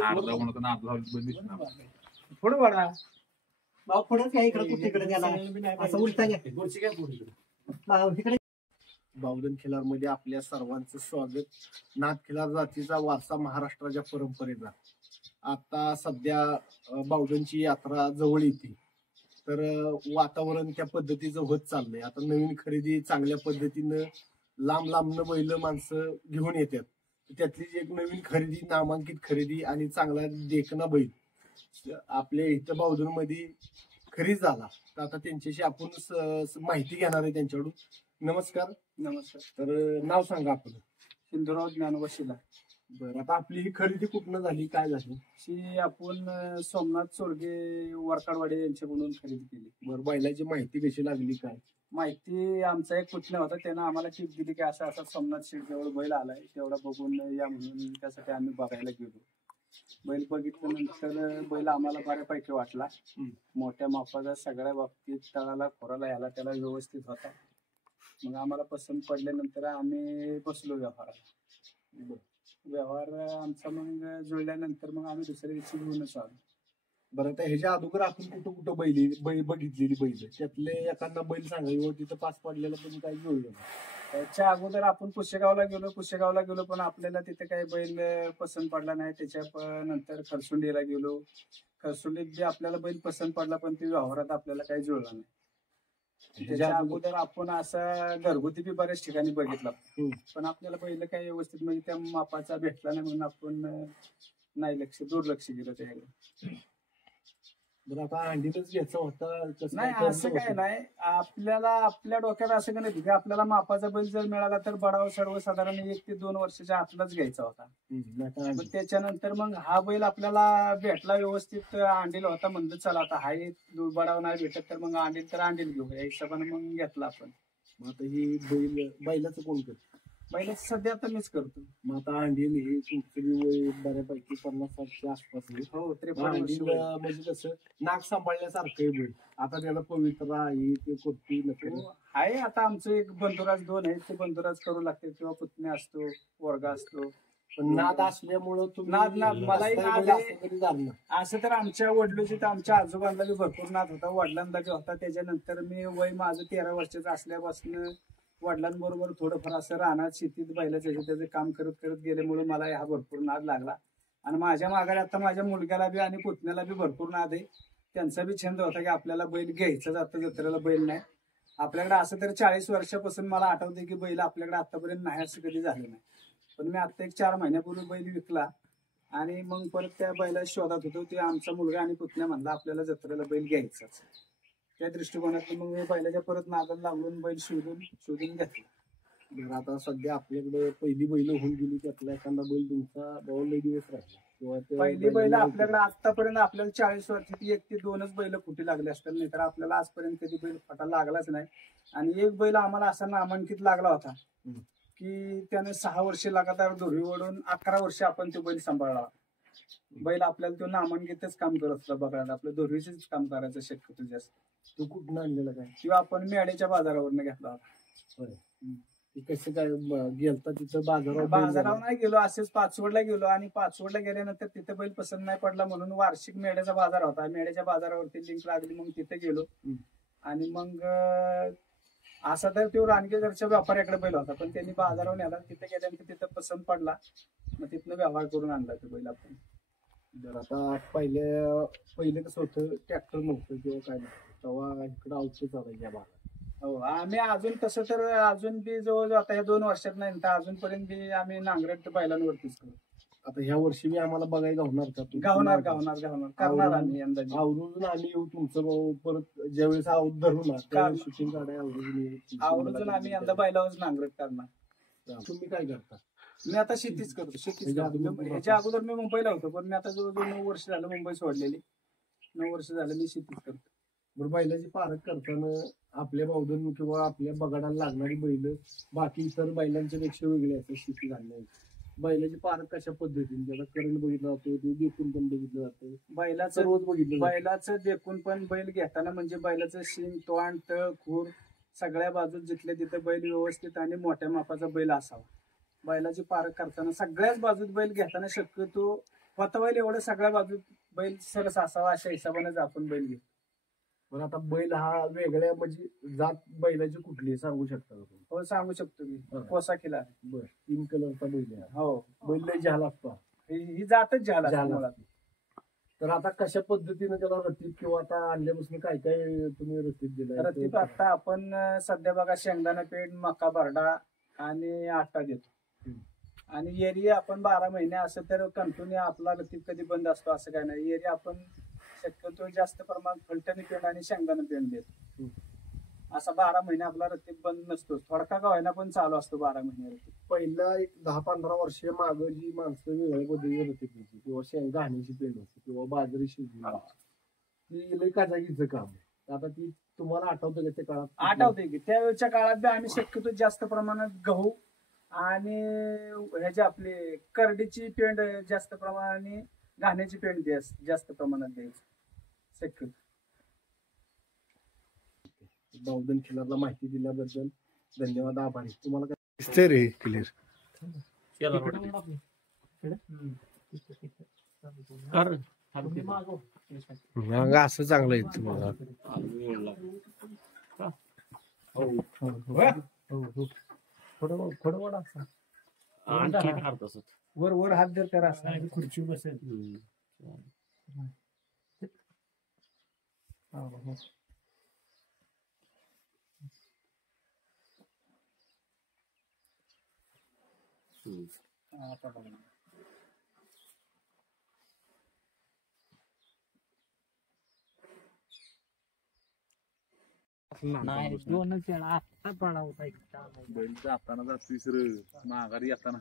अर्धा म्हणताना अर्धा दिसणार थोडं वाढा भाऊ पुढेच घ्या इकडे कुठेकडे गेला असं उलटा घ्या इकडे. बावधन खिलारमध्ये आपल्या सर्वांचं स्वागत. नाथ खिलार जातीचा वारसा महाराष्ट्राच्या परंपरेचा. आता सध्या बावधनची यात्रा जवळ येते तर वातावरण त्या पद्धतीचं होत चाललंय. आता नवीन खरेदी चांगल्या पद्धतीनं लांब लांबनं बैल माणसं घेऊन येतात. त्यातली एक नवीन खरेदी, नामांकित खरेदी आणि चांगला देखना बैल आपल्या इथं बावधन मध्ये खरेदी झाला. तर आता त्यांच्याशी आपण माहिती घेणार आहे त्यांच्याकडून. नमस्कार. नमस्कार. तर नाव सांगा आपलं. सिंधुराव ज्ञानोबा शिला. बरं, आता आपली ही खरेदी कुठनं झाली, काय झाली? शी आपण सोमनाथ चोरगे वरकाडवाडे यांच्याकडून खरेदी केली. बरं, बैलाची माहिती कशी लागली, काय माहिती? आमचा एक पुतण्या होता, त्यानं आम्हाला टीप दिली की असा असा सोमनाथ शेठ जवळ बैल आलाय, तेवढा बघून या म्हणून त्यासाठी आम्ही बघायला गेलो. बैल बघितल्यानंतर बैल आम्हाला बऱ्यापैकी वाटला. मोठ्या मापाचा, सगळ्या बाबतीत तळाला खोराला याला त्याला व्यवस्थित होता. मग आम्हाला पसंत पडल्यानंतर आम्ही बसलो व्यवहाराला. व्यवहार आमचा मग जुळल्यानंतर मग आम्ही दुसऱ्या दिवशी घेऊनच आलो. बरं, तर ह्याच्या अगोदर आपण कुठं कुठं बैल बघितलेली बैल, त्यातले एखादा बैल सांगा तिथं पास पडलेला पण काय जुळलं? त्याच्या अगोदर आपण पुशेगावला गेलो पण आपल्याला तिथे काही बैल पसंत पडला नाही. त्याच्या नंतर खरसुंडीला गेलो. खरसुंडीत बी आपल्याला बैल पसंत पडला पण ते व्यवहारात आपल्याला काही जुळला नाही. त्याच्या अगोदर आपण असा घरगुती बी बऱ्याच ठिकाणी बघितला पण आपल्याला बैल काही व्यवस्थित म्हणजे त्या मापाचा भेटला नाही म्हणून आपण नाही दुर्लक्ष केलं त्याकडे. बरं, आता अंडीतच घ्यायचा होता नाही, असं काय नाही. आपल्याला आपल्या डोक्यात असं का नाही की आपल्याला मापाचा बैल जर मिळाला तर बडाव सर्वसाधारण 1 ते 2 वर्षाच्या आतलाच घ्यायचा होता. मग त्याच्यानंतर मग हा बैल आपल्याला भेटला व्यवस्थित अंडीला होता. म्हणलं चला आता हा बडाव नाही भेटत तर मग अंडील तर अंडील घेऊ या हिशोबाने मग घेतला आपण. मग आता ही बैलाचं कोण करत? बैलाचं सध्या आता मीच करतो. मग आता अंडील हे तुमचं वय बऱ्यापैकी 50-60च्या आसपास. हो, 53 म्हणजे कसं नाक सांभाळण्यासारखं आहे बैल. आता त्याला पवित्र आहे ते कुर्ती आहे. आता आमचं एक बंधुराज 2 आहेत, ते बंधुराज करू लागते किंवा पुतण्या असतो, वर्गा असतो. पण नाद असल्यामुळं नाद मलाही नाद आहे. असं तर आमच्या वडिलोची तर आमच्या आजोबांना बी भरपूर नाद होता, वडिलांना बी होता. त्याच्यानंतर मी वय माझं 13 वर्षाचं असल्यापासून वडिलांबरोबर थोडंफार असं रानात शेतीत बैलाचं त्याचं काम करत करत गेल्यामुळे मला हा भरपूर नाद लागला. आणि माझ्या माघारी आता माझ्या मुलग्याला बी आणि पुतण्याला बी भरपूर नाद आहे. त्यांचा बी छंद होता की आपल्याला बैल घ्यायचा जातं, जत्रेला बैल नाही आपल्याकडे. असं तर 40 वर्षापासून मला आठवते की बैल आपल्याकडे आतापर्यंत नाही असं कधी झालं नाही. पण मी आता एक 4 महिन्यापूर्वी बैल विकला आणि मग परत त्या बैला शोधात होतो. ते आमचा मुलगा आणि पुतण्या म्हणला आपल्याला जत्रेला बैल घ्यायचाच. त्या दृष्टिकोनातून मग मी बैलाच्या परत नादाला लागून बैल शोधून घेतला. बरं, आता सध्या आपल्याकडे पहिली बैल होऊन गेली, त्यातला एखादा बैल तुमचा लय दिवस राहिला? पहिली बैल आपल्याकडे आतापर्यंत आपल्याला 40 वर्षाची 1 ते 2च बैल फुटी लागले असतात, नाही तर आपल्याला आजपर्यंत कधी बैल फटा लागलाच नाही. आणि एक बैल आम्हाला असा नामांकित लागला होता की त्याने 6 वर्ष लगातार दोरी ओढून 11 वर्ष आपण तो बैल सांभाळला. बैल आपल्याला तो नामांकितच काम करत होता बघायला, आपलं दोरीचंच काम करायचं शक्यतो जास्त. तो कुठून आणलेला काय? किंवा आपण मेड्याच्या बाजारावरनं घेतला होता. कसं काय गेलता तिथं? बाजारावर नाही गेलो, असेच पाचवडला गेलो आणि पाचवडला गेल्यानंतर तिथे बैल पसंत नाही पडला म्हणून वार्षिक मेड्याचा बाजार होता, मेड्याच्या बाजारावरती लिंक लागली. मग तिथे गेलो आणि मग असा तर तो रानगेघरच्या व्यापाऱ्याकडे बैल होता पण त्यांनी बाजारावर नेला. तिथे गेल्यानंतर तिथं पसंत पडला, मग तिथनं व्यवहार करून आणला तो बैल आपण. जर आता पहिले कसं होतं, ट्रॅक्टर नव्हतं किंवा काय नव्हतं, तेव्हा इकडं अवचीच होता या भागात. हो, आम्ही अजून तसं तर अजून बी जवळजवळ आता या 2 वर्षात नाही तर अजूनपर्यंत बी आम्ही नांगरट बैलांवरतीच करू. आता ह्या वर्षी बी आम्हाला बघायला होणार का? गावणार करणार आम्ही यंदा. आवरून आम्ही येऊ तुमचं परत ज्यावेळेस धरून शूटिंग काढाय आवरून आम्ही यंदा बैलावरच नांगरट करणार. तुम्ही काय करता? मी आता शेतीच करतो. ह्याच्या अगोदर मी मुंबईला होतो पण मी आता जवळजवळ 9 वर्ष झालं मुंबई सोडलेली. 9 वर्ष झालं मी शेतीच करतो. बरं, बैलाची पारख करताना आपल्या बावधन किंवा आपल्या बगाडाला लागणारी बैल बाकी इतर बैलांच्या पेक्षा वेगळी असतात शेती घालण्याची. बैलाची पारख कशा पद्धतीने? त्याला करंट बघितलं जातो, ते देखून पण बघितलं जातं, बैलाचं रोज बघितलं. बैलाचं देखून पण बैल घेताना म्हणजे बैलाचं शिंग, तोंड, तळ, खूर सगळ्या बाजूत जिथल्या तिथं बैल व्यवस्थित आणि मोठ्या मापाचा बैल असावा. बैलाची पारख करताना सगळ्याच बाजूत बैल घेताना शक्यतो होता एवढं सगळ्या बाजूत बैल सरस असावा अशा हिशोबानेच आपण बैल घेतो. पण आता बैल हा वेगळ्या म्हणजे जात बैलाची कुठली सांगू शकता का तुम्ही? हो सांगू शकतो मी. हा. कोसा खिला. बर 3 कलरचा बैल आहे. हो बैल लय झाला असतो. ही जातच झाला झाला. मुळात. तर आता कशा पद्धतीने त्याला रतीब किंवा आता आणल्यापासून काय काय तुम्ही रतीब दिलाय? रतीब आता आपण सध्या बघा शेंगदाणा पेंड, मका बारडा आणि आटा देतो. आणि एरी आपण 12 महिने असं तर कंटिन्यू आपला रतीब कधी बंद असतो असं काय नाही. एरी आपण शक्यतो जास्त प्रमाणात फलटणी पेंड आणि शेंगदाणा पेंड देतो. असा 12 महिने आपला रतीब बंद नसतो. थोडका का होईना पण चालू असतो 12 महिने रतीब. पहिला एक 10-15 वर्ष माग जी माणसं वेगळ्या पद्धतीने रतीब होती किंवा घाणीची पेंड होती किंवा बाजरी शिजली ती लय काजागीचं काम आहे. आता ती तुम्हाला आठवतं का त्या काळात? आठवते की त्यावेळच्या काळात बी आम्ही शक्यतो जास्त प्रमाणात गहू आणि ह्याची आपली करडीची पेंड जास्त प्रमाणाने, घाण्याची पेंड जास्त प्रमाणात द्यायची शक्यतो. बावधन खिलारला माहिती दिल्याबद्दल धन्यवाद, आभारी. तुम्हाला काय दिसतंय रे क्लिअर? असं चांगलं आहे तुम्हाला. वर वर हात जर करा असं खुर्ची बसेल. नाही दोनच वेळा आता पडा होता बैल जाताना जातोय सर, माघारी येताना